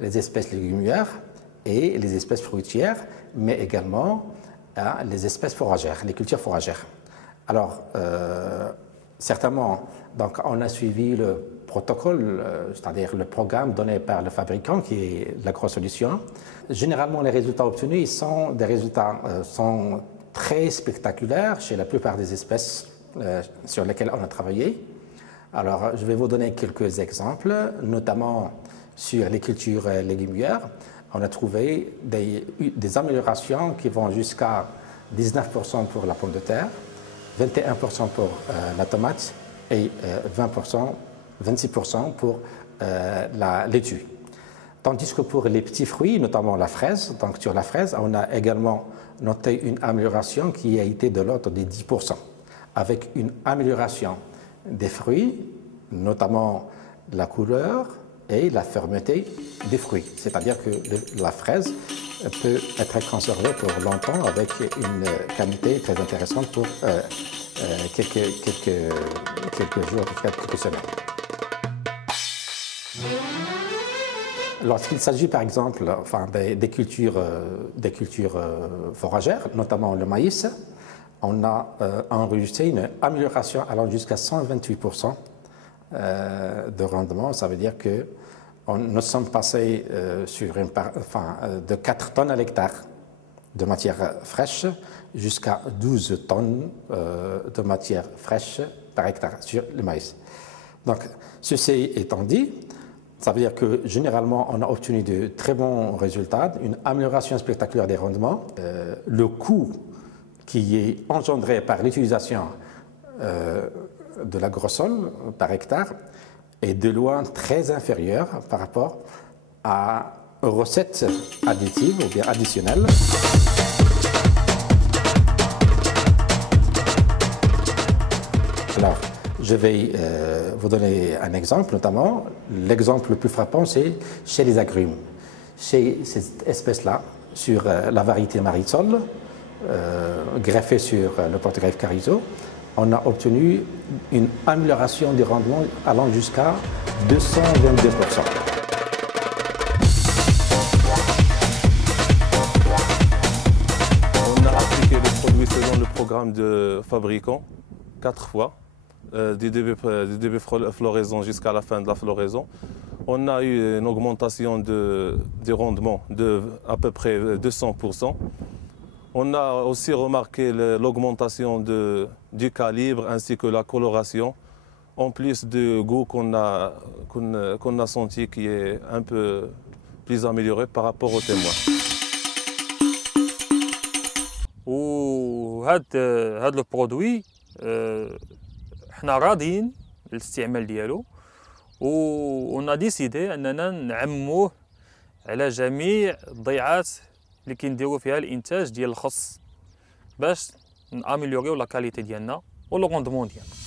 les espèces légumières et les espèces fruitières, mais également les espèces fourragères, les cultures fourragères. Alors, certainement, donc, on a suivi le protocole, c'est-à-dire le programme donné par le fabricant qui est l'AgroSolutions. Généralement, les résultats obtenus sont des résultats sont très spectaculaires chez la plupart des espèces sur lesquelles on a travaillé. Alors, je vais vous donner quelques exemples, notamment sur les cultures légumières. On a trouvé des améliorations qui vont jusqu'à 19% pour la pomme de terre, 21% pour la tomate et 26% pour la laitue. Tandis que pour les petits fruits, notamment la fraise, donc sur la fraise, on a également noté une amélioration qui a été de l'ordre de 10%, avec une amélioration des fruits, notamment la couleur et la fermeté des fruits. C'est-à-dire que la fraise peut être conservée pour longtemps avec une qualité très intéressante pour quelques jours, quelques semaines. Lorsqu'il s'agit par exemple des cultures fourragères, notamment le maïs, on a enregistré une amélioration allant jusqu'à 128% de rendement. Ça veut dire que nous sommes passés de 4 tonnes à l'hectare de matière fraîche jusqu'à 12 tonnes de matière fraîche par hectare sur le maïs. Donc, ceci étant dit, ça veut dire que généralement, on a obtenu de très bons résultats, une amélioration spectaculaire des rendements. Le coût qui est engendré par l'utilisation de l'agrosol par hectare est de loin très inférieur par rapport aux recettes additives ou bien additionnelles. Alors, je vais vous donner un exemple, notamment l'exemple le plus frappant, c'est chez les agrumes. Chez cette espèce-là, sur la variété Marisol, greffée sur le porte-greffe Carrizo, on a obtenu une amélioration du rendement allant jusqu'à 222%. On a appliqué le produit selon le programme de fabricant 4 fois, du début floraison jusqu'à la fin de la floraison. On a eu une augmentation du rendement de à peu près 200%. On a aussi remarqué l'augmentation du calibre ainsi que la coloration, en plus du goût qu'on a senti qui est un peu plus amélioré par rapport au témoin. وهذا لو برودوي حنا راضيين بالاستعمال ديالو ونا ديسيدي اننا نعموه على جميع الضيعات اللي كنديروا فيها الانتاج ديال الخص باش ناميليوريو لا كاليتي ديالنا و لو روندمون ديالنا.